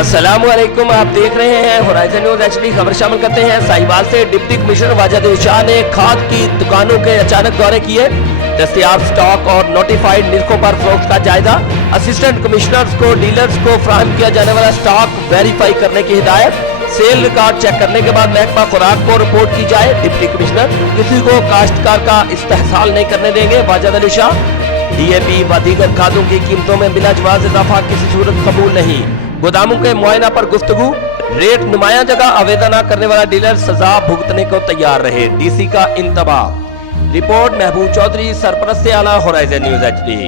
अस्सलामुअलैकुम, आप देख रहे हैं होराइजन न्यूज एचडी। खबर शामिल करते हैं। साहिवाल से डिप्टी कमिश्नर वाजिद शाह ने खाद की दुकानों के अचानक दौरे किए। दस्तयाब स्टॉक और नोटिफाइड निरखों पर फरोख्त का जायजा। असिस्टेंट कमिश्नर्स को डीलर्स को फराहम किया जाने वाला स्टॉक वेरीफाई करने की हिदायत। सेल रिकॉर्ड चेक करने के बाद महकमा खुराक को रिपोर्ट की जाए। डिप्टी कमिश्नर किसी को काश्तकार का इस्तेहसाल नहीं करने देंगे, वाजिद शाह। DAP व दीगर खादों की कीमतों में बिला जवाज इजाफा किसी सूरत कबूल नहीं। गोदामों के मुआयना पर गुफ्तगू। रेट नुमाया जगह आवेदन न करने वाला डीलर सजा भुगतने को तैयार रहे, DC का इंतबाह। रिपोर्ट महबूब चौधरी, सरपरस्त आला, होराइजन न्यूज HD।